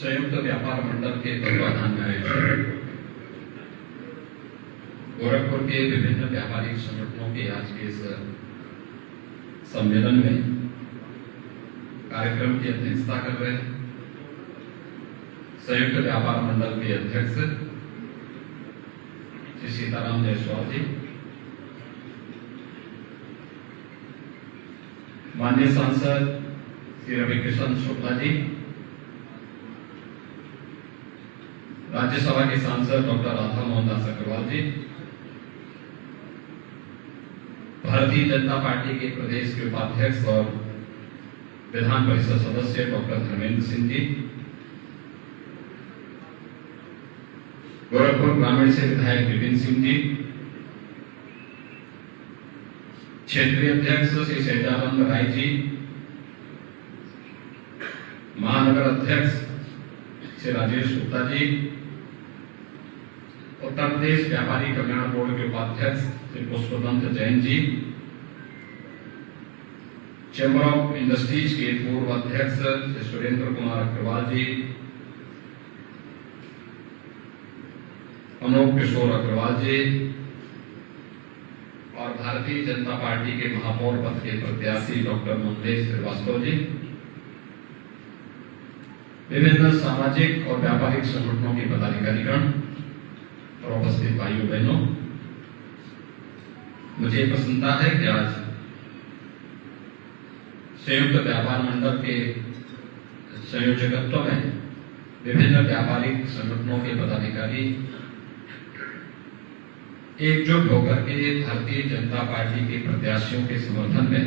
संयुक्त व्यापार मंडल के तत्वाधान में आयोजित गोरखपुर के विभिन्न व्यापारिक संगठनों के आज के इस सम्मेलन में कार्यक्रम की अध्यक्षता कर रहे संयुक्त व्यापार मंडल के अध्यक्ष श्री सीताराम जायसवाल जी, माननीय सांसद श्री रविकिशन शुक्ला जी, राज्यसभा के सांसद डॉक्टर राधा मोहन दास अग्रवाल जी, भारतीय जनता पार्टी के प्रदेश के उपाध्यक्ष और विधान परिषद सदस्य डॉक्टर धर्मेंद्र सिंह जी, गोरखपुर ग्रामीण से विधायक विपिन सिंह जी, क्षेत्रीय अध्यक्ष श्री शैजानंद राय जी, महानगर अध्यक्ष श्री राजेश गुप्ता जी, उत्तर प्रदेश व्यापारी कल्याण बोर्ड के उपाध्यक्ष Shri Pushpwant Jain ji, chamber of industries के पूर्व अध्यक्ष श्री सुरेंद्र कुमार अग्रवाल जी, अनूप किशोर अग्रवाल जी और भारतीय जनता पार्टी के महापौर पद के प्रत्याशी डॉक्टर मंगलेश श्रीवास्तव जी, विभिन्न सामाजिक और व्यापारिक संगठनों के पदाधिकारीगण और उपस्थित भाइयों बहनों, मुझे प्रसन्नता है कि आज संयुक्त व्यापार मंडल के संयोजकत्व में विभिन्न व्यापारिक संगठनों के पदाधिकारी एकजुट होकर के भारतीय जनता पार्टी के प्रत्याशियों के समर्थन में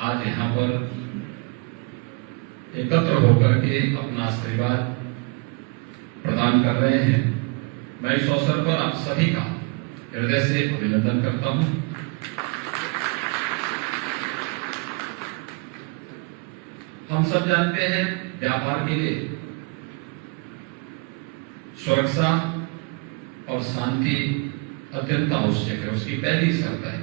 आज यहाँ पर एकत्र होकर के अपना आशीर्वाद प्रदान कर रहे हैं। मैं इस अवसर पर आप सभी का हृदय से अभिनंदन करता हूं। हम सब जानते हैं व्यापार के लिए सुरक्षा और शांति अत्यंत आवश्यक है, उसकी पहली शर्त है।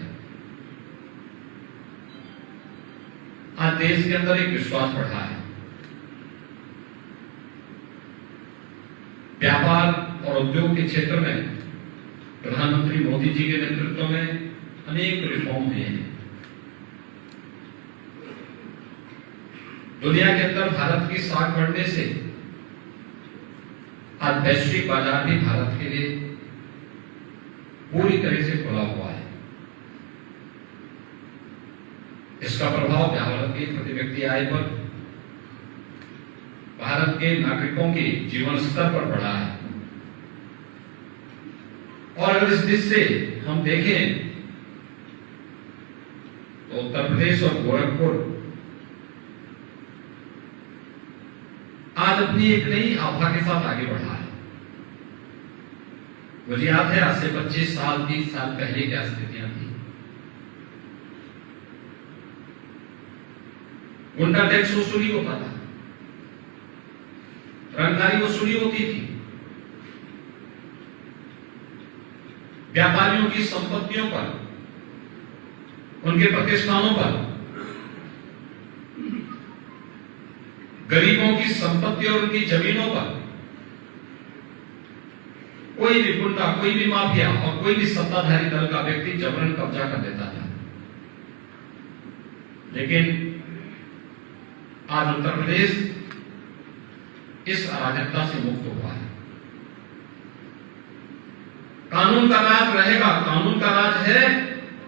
आज देश के अंदर एक विश्वास बढ़ा है। व्यापार और उद्योग के क्षेत्र में प्रधानमंत्री मोदी जी के नेतृत्व में अनेक रिफॉर्म हुए हैं। दुनिया के अंदर भारत की साख बढ़ने से आज वैश्विक बाजार भी भारत के लिए पूरी तरह से खुला हुआ है। इसका प्रभाव भारत की प्रति व्यक्ति आय पर, भारत के नागरिकों के जीवन स्तर पर बढ़ा है। और अगर इस दृष्टि से हम देखें तो उत्तर प्रदेश और गोरखपुर आज अपनी एक नई आभा के साथ आगे बढ़ा है। मुझे याद है आज से 25 साल 30 साल पहले क्या स्थितियां थी। गुंडा टैक्स वसूली होता था, रंगदारी वसूली होती थी, व्यापारियों की संपत्तियों पर, उनके प्रतिष्ठानों पर, गरीबों की संपत्ति और उनकी जमीनों पर कोई भी गुंडा, कोई भी माफिया और कोई भी सत्ताधारी दल का व्यक्ति जबरन कब्जा कर लेता था। लेकिन आज उत्तर प्रदेश इस अराजकता से मुक्त हुआ है। कानून का राज रहेगा। कानून का राज है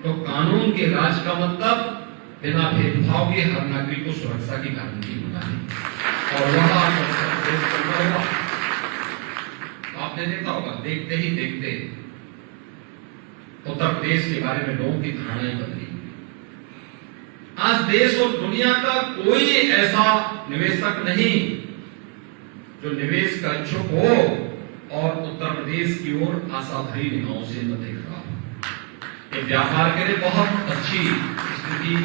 तो कानून के राज का मतलब बिना भेदभाव के हर नागरिक को सुरक्षा की गारंटी होना है। और वह आपने देखा होगा, देखते ही देखते उत्तर प्रदेश के बारे में लोगों की धारणाएं बदली। आज देश और दुनिया का कोई ऐसा निवेशक नहीं जो निवेश का इच्छुक हो और उत्तर प्रदेश की ओर आशा भरी निगाहों से न देख रहा हो। ये व्यापार के लिए बहुत अच्छी स्थिति,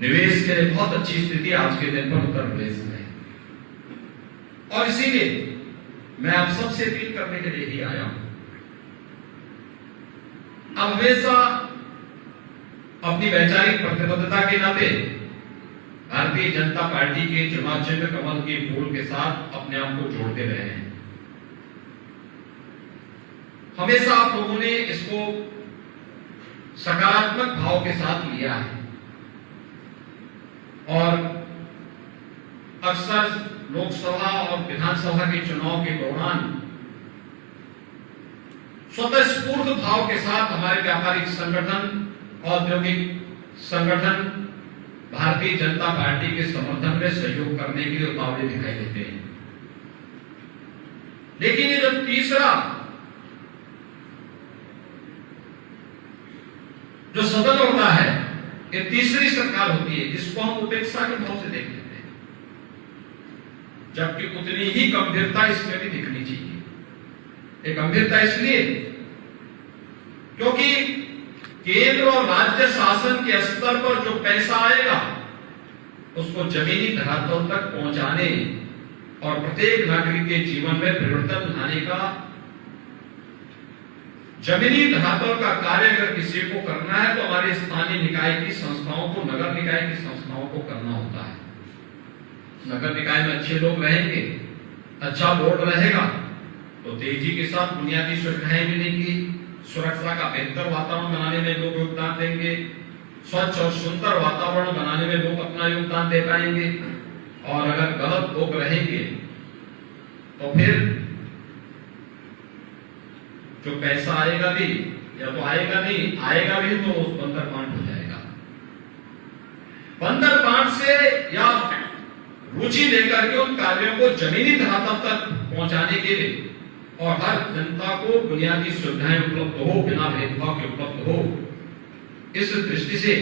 निवेश के लिए बहुत अच्छी स्थिति आज के दिन पर उत्तर प्रदेश में है। और इसीलिए मैं आप सबसे अपील करने के लिए ही आया हूं। हमेशा अपनी वैचारिक प्रतिबद्धता के नाते भारतीय जनता पार्टी के चुनाव चिन्ह कमल के फूल के साथ अपने आप को जोड़ते रहे हैं। हमेशा आप लोगों ने इसको सकारात्मक भाव के साथ लिया है और अक्सर लोकसभा और विधानसभा के चुनाव के दौरान स्वतःस्फूर्त भाव के साथ हमारे व्यापारिक संगठन, औद्योगिक संगठन भारतीय जनता पार्टी के समर्थन में सहयोग करने के लिए उतावले दिखाई देते हैं। लेकिन ये जो तीसरा जो सदन होता है, ये तीसरी सरकार होती है, जिसको हम उपेक्षा के भाव से देख लेते हैं, जबकि उतनी ही गंभीरता इसमें भी दिखनी चाहिए। ये गंभीरता इसलिए क्योंकि केंद्र और राज्य शासन के स्तर पर जो पैसा आएगा उसको जमीनी धरातल तक पहुंचाने और प्रत्येक नागरिक के जीवन में परिवर्तन लाने का जमीनी धरातल का कार्य अगर किसी को करना है तो हमारे स्थानीय निकाय की संस्थाओं को, नगर निकाय की संस्थाओं को करना होता है। नगर निकाय में अच्छे लोग रहेंगे, अच्छा बोर्ड रहेगा तो तेजी के साथ बुनियादी सुविधाएं मिलेंगी, सुरक्षा का बेहतर वातावरण बनाने में लोग योगदान देंगे, स्वच्छ और सुंदर वातावरण बनाने में लोग अपना योगदान दे पाएंगे। और अगर गलत लोग रहेंगे तो फिर जो पैसा आएगा भी या तो आएगा नहीं, आएगा भी तो उस बंदर बांट हो जाएगा। बंदर बांट से या रुचि लेकर के उन कार्यों को जमीनी धरातल तक पहुंचाने के लिए और हर जनता को बुनियादी सुविधाएं उपलब्ध हो, बिना भेदभाव के उपलब्ध हो, इस दृष्टि से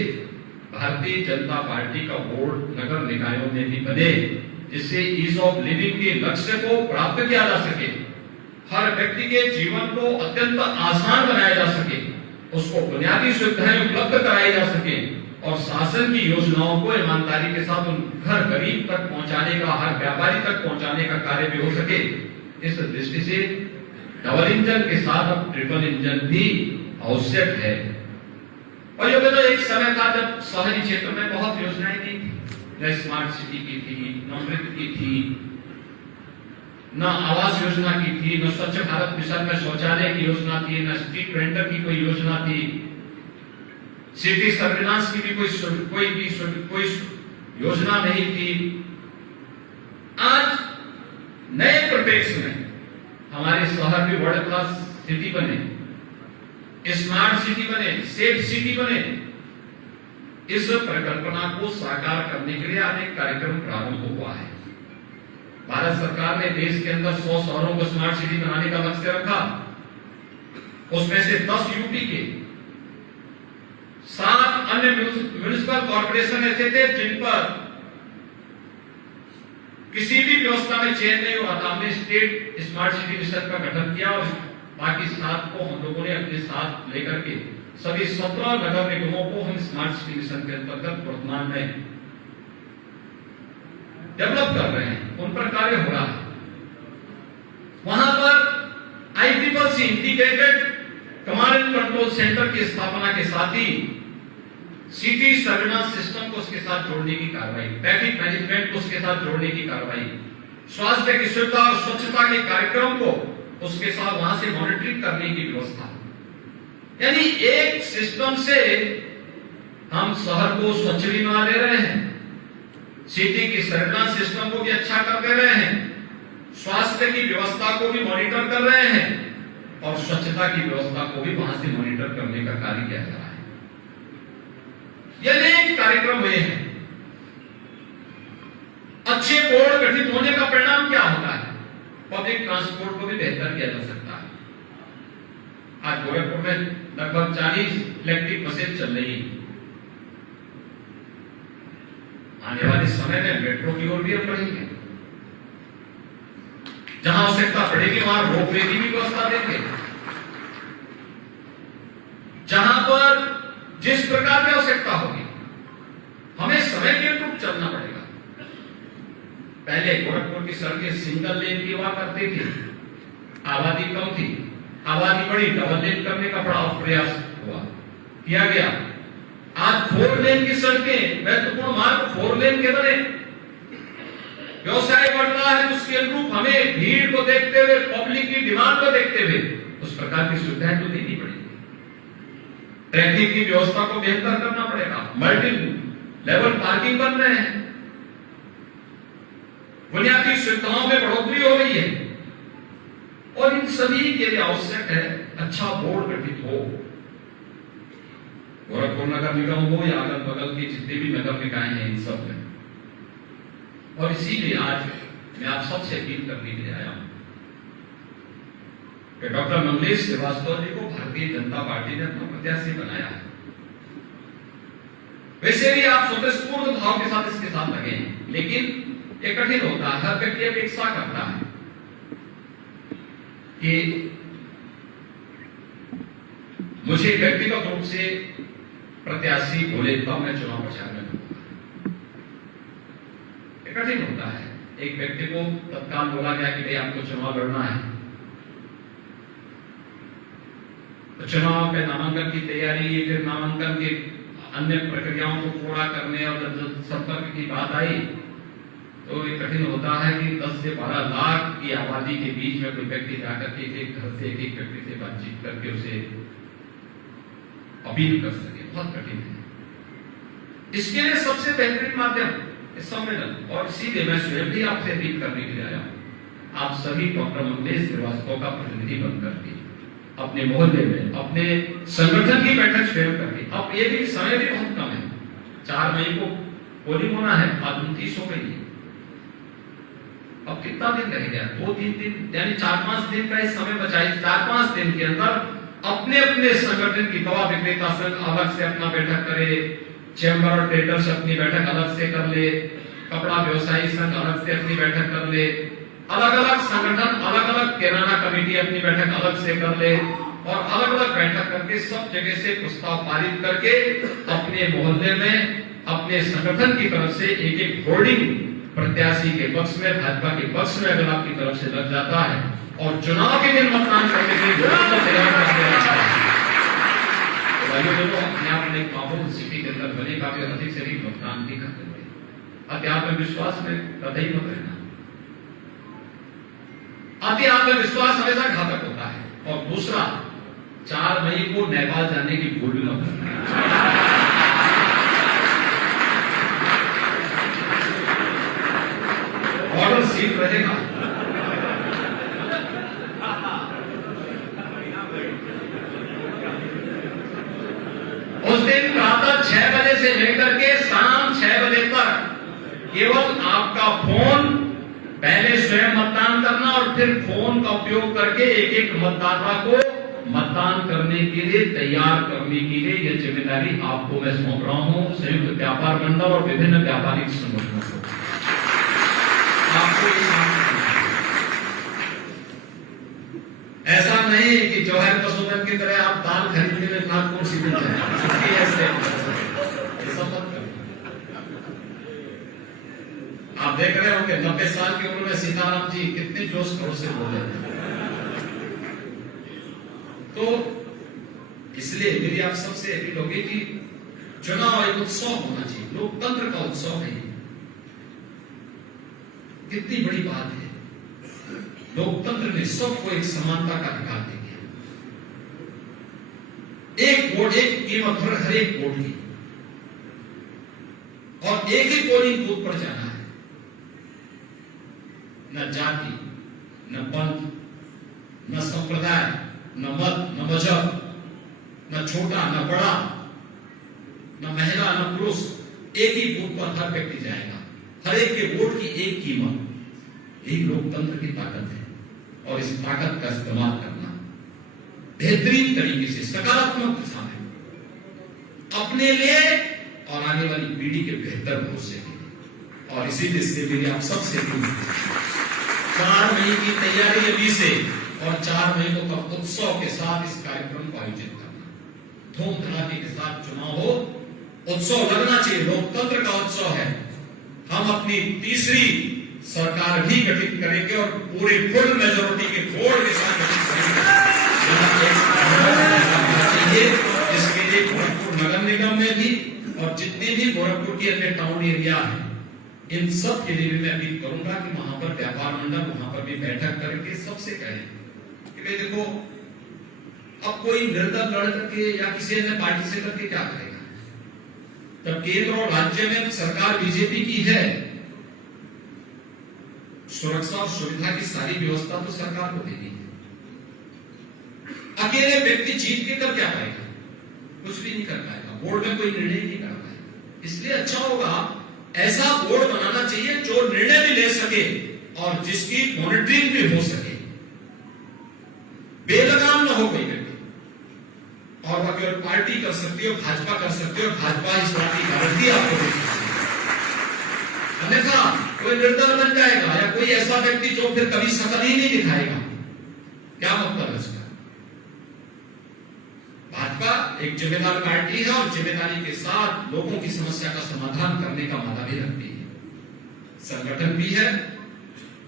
भारतीय जनता पार्टी का बोर्ड नगर निकायों में भी बने, जिससे ईज ऑफ लिविंग के लक्ष्य को प्राप्त किया जा सके, हर व्यक्ति के जीवन को अत्यंत आसान बनाया जा सके, उसको बुनियादी सुविधाएं उपलब्ध कराई जा सके और शासन की योजनाओं को ईमानदारी के साथ उन घर गरीब तक पहुंचाने का, हर व्यापारी तक पहुंचाने का कार्य भी हो सके। इस दृष्टि से डबल इंजन के साथ अब ट्रिपल इंजन भी आवश्यक है। और ये तो एक समय था जब शहरी क्षेत्र में बहुत योजनाएं थी, न स्मार्ट सिटी की थी, न अमृत की थी, न आवास योजना की थी, न स्वच्छ भारत मिशन में शौचालय की योजना थी, न स्ट्रीट वेंडर की कोई योजना थी, सिटी सर्विलांस की भी कोई योजना नहीं थी। आज नए परिप्रेक्ष्य में हमारे शहर भी वर्ल्ड क्लास सिटी बने, स्मार्ट सिटी बने, सेफ सिटी बने। इस परिकल्पना को साकार करने के लिए आज एक कार्यक्रम प्रारंभ हुआ है। भारत सरकार ने देश के अंदर 100 शहरों को स्मार्ट सिटी बनाने का लक्ष्य रखा। उसमें से 10 यूपी के, 7 अन्य म्युनिसिपल कॉर्पोरेशन ऐसे थे जिन पर किसी भी व्यवस्था में चेंज नहीं हुआ था। हमने स्टेट स्मार्ट सिटी मिशन का गठन किया और बाकी 7 को हम लोगों ने अपने साथ लेकर के सभी 17 नगर निगमों को हम स्मार्ट सिटी मिशन के अंतर्गत वर्तमान में डेवलप कर रहे हैं, उन पर कार्य हो रहा है। वहां पर ICCC integrated command and control centre की स्थापना के साथ ही सिटी सर्विलांस सिस्टम को उसके साथ जोड़ने की कार्रवाई, ट्रैफिक मैनेजमेंट को उसके साथ जोड़ने की कार्रवाई, स्वास्थ्य की सुविधा और स्वच्छता के कार्यक्रम को उसके साथ वहां से मॉनिटरिंग करने की व्यवस्था। यानी एक सिस्टम से हम शहर को स्वच्छ भी बना दे रहे हैं, सिटी की सर्विलांस सिस्टम को भी अच्छा कर दे रहे हैं, स्वास्थ्य की व्यवस्था को भी मॉनिटर कर रहे हैं और स्वच्छता की व्यवस्था को भी वहां से मॉनिटर करने का कार्य किया जा रहा है। ये अनेक कार्यक्रम हुए हैं। अच्छे बोर्ड गठित होने का परिणाम क्या होता है? पब्लिक ट्रांसपोर्ट को भी बेहतर किया जा सकता है। आज गोरखपुर में लगभग 40 इलेक्ट्रिक बसें चल रही हैं। आने वाले समय में मेट्रो की ओर भी हम बढ़ेंगे। जहां आवश्यकता पड़ेगी वहां रोपवे की भी व्यवस्था देंगे। जहां पर जिस प्रकार की आवश्यकता होगी हमें समय के अनुरूप चलना पड़ेगा। पहले गोरखपुर की सड़कें सिंगल लेन की हुआ करती थी, आबादी कम थी, आबादी बढ़ी, डबल लेन करने का बड़ा प्रयास किया गया। आज 4 लेन की सड़कें, महत्वपूर्ण मार्ग 4 लेन के बने, व्यवसाय बढ़ रहा है, उसके अनुरूप हमें भीड़ को देखते हुए, पब्लिक की डिमांड को देखते हुए उस प्रकार की सुविधाएं तो देनी पड़ेगी। ट्रैफिक की व्यवस्था को बेहतर करना पड़ेगा, मल्टी लेवल पार्किंग बन रहे हैं, बुनियादी सुविधाओं में बढ़ोतरी हो रही है, और इन सभी के लिए आवश्यक है अच्छा बोर्ड गठित हो। गोरखपुर नगर निगम हो या अगल बगल के जितने भी नगर निकाय हैं, इन सब में। और इसीलिए आज मैं आप सबसे अपील करने के लिए आया हूं कि डॉक्टर मंगलेश श्रीवास्तव जी को भारतीय जनता पार्टी ने अपना प्रत्याशी बनाया है। वैसे भी आप स्वतःस्फूर्त भाव के साथ इसके साथ लगे हैं, लेकिन ये कठिन होता है। हर व्यक्ति अपेक्षा करता है कि मुझे व्यक्तिगत रूप से प्रत्याशी बोले तब मैं चुनाव प्रचार में रहूंगा। ये कठिन होता है। एक व्यक्ति को तत्काल बोला गया कि भाई आपको चुनाव लड़ना है, तो चुनाव के नामांकन की तैयारी, फिर नामांकन की अन्य प्रक्रियाओं को पूरा करने, और जब संपर्क की बात आई तो ये कठिन होता है कि 10 से 12 लाख की आबादी के बीच में कोई व्यक्ति जाकर के एक घर से एक व्यक्ति से बातचीत करके उसे अपील कर सके, बहुत कठिन है। इसके लिए सबसे बेहतरीन माध्यम सम्मेलन, और इसीलिए मैं स्वयं भी आपसे अपील करने के लिए आया हूं। आप सभी डॉक्टर मंगलेश श्रीवास्तव का प्रतिनिधि बनकर के अपने मोहल्ले में, अपने संगठन की बैठक स्वयं करके, अब ये भी समय भी बहुत कम है, 4 मई को पोलिंग होना है, आज 29 हो गई है, अब कितना दिन रह गया, 2-3 दिन, यानी 4-5 दिन का इस समय बचा है। 4-5 दिन के अंदर अपने अपने संगठन की, दवा विक्रेता संघ अलग से अपना बैठक करे, चैम्बर और ट्रेडर्स अपनी बैठक अलग से कर ले, कपड़ा व्यवसायी संघ अलग से अपनी बैठक कर ले, अलग अलग संगठन, अलग अलग किराना कमेटी अपनी बैठक अलग से कर ले, और अलग अलग बैठक करके सब जगह से प्रस्ताव पारित करके अपने मोहल्ले में अपने संगठन की तरफ से एक होर्डिंग प्रत्याशी के पक्ष में, भाजपा के पक्ष में अगर आपकी तरफ से लग जाता है और चुनाव के दिन मतदान करने के लिए तैयार करके रखा है, तो भाइयों दोनों अपने आप में काबू स्थिति के अंदर बनेगा, फिर अधिक से अधिक मतदान भी करते हुए अति आत्मविश्वास में कतई मत रहना। अति आत्मविश्वास हमेशा घातक होता है। और दूसरा, 4 मई को नेपाल जाने की भूल भी मत करना। ऑर्डर सीट रहेगा, उस दिन प्रातः 6 बजे से लेकर के शाम 6 बजे तक केवल आपका फोन, पहले स्वयं मतदान करना और फिर फोन का उपयोग करके एक एक मतदाता को मतदान करने के लिए तैयार करने के लिए यह जिम्मेदारी आपको मैं सौंप रहा हूं, संयुक्त व्यापार मंडल और विभिन्न व्यापारिक संगठनों को। आपको ऐसा नहीं कि जौहर पशुधन की तरह आप दाल खरीदने में नागपुर सीधे जाए, ऐसे आप देख रहे होंगे 90 साल की उम्र में सीताराम जी कितने जोश खरोश से बोले। तो इसलिए मेरी आप सबसे अपील होगी कि चुनाव एक उत्सव होना चाहिए, लोकतंत्र का उत्सव है। कितनी बड़ी बात है, लोकतंत्र ने सबको एक समानता का अधिकार दे दिया। एक वोट, एक कीमत हर एक वोट की, और एक ही पोलिंग बूथ पर जाना है। न जाति, न पंथ, न संप्रदाय, न मत, न मजहब, न छोटा न बड़ा, न महिला न पुरुष, एक ही बूथ पर हर व्यक्ति जाएगा। हर एक के वोट की एक कीमत, यही लोकतंत्र की ताकत है। और इस ताकत का इस्तेमाल करना बेहतरीन तरीके से, सकारात्मक दिशा में, अपने लिए और आने वाली पीढ़ी के बेहतर भविष्य के लिए। और इसीलिए इससे मेरी आप सबसे 4 मई की तैयारी अभी से, और 4 मई को उत्सव के साथ इस कार्यक्रम को आयोजित करना, धूम धड़ाके के साथ चुनाव हो, उत्सव लगना चाहिए, लोकतंत्र का उत्सव है। हम अपनी तीसरी सरकार भी गठित करेंगे और पूरे फुल मेजोरिटी के वोट के साथ गठित करेंगे। इसके लिए गोरखपुर नगर निगम में भी किया है, इन सब के लिए भी मैं अपील करूंगा कि वहां पर व्यापार मंडल वहां पर भी बैठक करके सबसे कहें कि भाई देखो, अब कोई निर्दल लड़ करके या किसी अन्य पार्टी से करके क्या करेगा? जब केंद्र और राज्य में सरकार बीजेपी की है, सुरक्षा और सुविधा की सारी व्यवस्था तो सरकार को देनी है। अकेले व्यक्ति जीत के कर क्या पाएगा? कुछ भी नहीं कर पाएगा, बोर्ड में कोई निर्णय नहीं कर पाएगा। इसलिए अच्छा होगा ऐसा बोर्ड बनाना चाहिए जो निर्णय भी ले सके और जिसकी मॉनिटरिंग भी हो सके, बेलगाम न हो कोई व्यक्ति, और वह केवल पार्टी कर सकती है, भाजपा कर सकती है, और भाजपा इस बात की गारंटी आपको दे सकती है। अन्यथा कोई निर्दल बन जाएगा या कोई ऐसा व्यक्ति जो फिर कभी शकल ही नहीं दिखाएगा, क्या मतलब है इसका? भाजपा एक जिम्मेदार पार्टी है और जिम्मेदारी के साथ लोगों की समस्या का समाधान करने का वादा भी रखती है। संगठन भी है,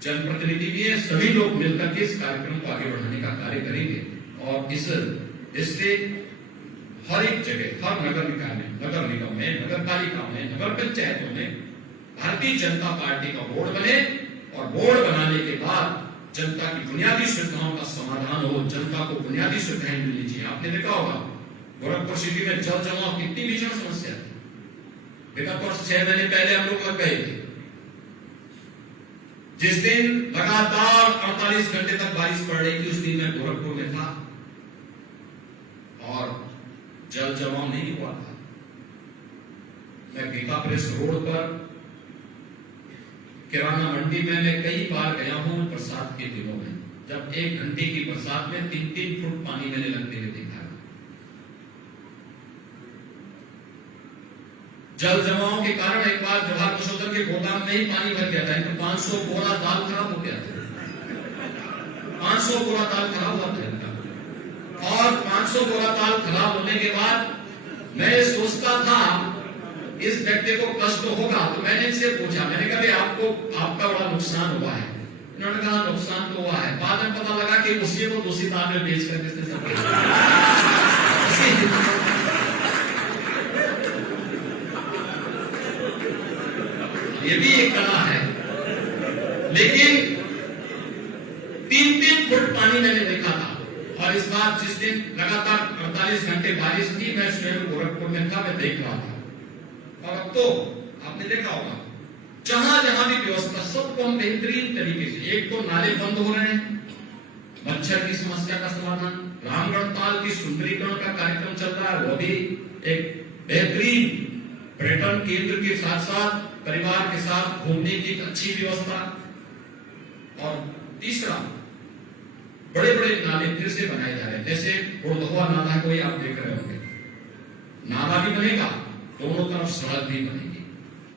जनप्रतिनिधि भी है, सभी लोग मिलकर के इस कार्यक्रम को आगे बढ़ाने का कार्य करेंगे और इससे हर एक जगह, हर नगर निकाय में, नगर निगम में, नगर पालिका में, नगर पंचायतों में भारतीय जनता पार्टी का बोर्ड बने और बोर्ड बनाने के बाद जनता की बुनियादी सुविधाओं का समाधान हो, जनता को बुनियादी सुविधाएं मिलनी चाहिए। आपने देखा होगा गोरखपुर सिटी में जल जमाव कितनी भीषण समस्या थी। विगत वर्ष 6 महीने पहले हम लोग लग गए थे, जिस दिन लगातार 48 घंटे तक बारिश पड़ रही थी, उस दिन मैं गोरखपुर में था और जल जमाव नहीं हुआ था। मैं गीता प्रेस रोड पर किराना मंडी में मैं कई बार गया हूं बरसात के दिनों में, जब 1 घंटे की बरसात में 3-3 फुट पानी मैंने लगते हुए देखा। जल जमाव के कारण एक बार जवाहर मशोदर के गोदाम में ही पानी भर गया था, तो 500 बोरा दाल खराब हो गया था। 500 बोरा दाल खराब हुआ था इनका, और 500 बोरा दाल खराब होने के बाद मैं सोचता था इस व्यक्ति को कष्ट होगा, तो मैंने इनसे पूछा, मैंने कहा आपका बड़ा नुकसान हुआ है। इन्होंने कहा नुकसान तो हुआ है। बाद में पता लगा कि उसी को दूसरी दाल में बेच कर ये भी एक कला है। लेकिन 3-3 फुट पानी मैंने देखा था, और इस बार जिस दिन लगातार 48 घंटे बारिश थी, मैं स्वयं गोरखपुर में था, मैं देख रहा था। और अब तो आपने देखा होगा जहां जहां भी व्यवस्था सबको हम बेहतरीन तरीके से, एक तो नाले बंद हो रहे हैं, मच्छर की समस्या का समाधान, रामगढ़ ताल की सुंदरीकरण का कार्यक्रम चल रहा है, वो भी एक बेहतरीन पर्यटन केंद्र के साथ साथ परिवार के साथ घूमने की एक अच्छी व्यवस्था। और तीसरा, बड़े बड़े नाले फिर से बनाए जा रहे हैं, जैसे गुड़धुआ नाला को आप देख रहे होंगे, नाला भी बनेगा, दोनों तरफ सड़क भी बनेगी।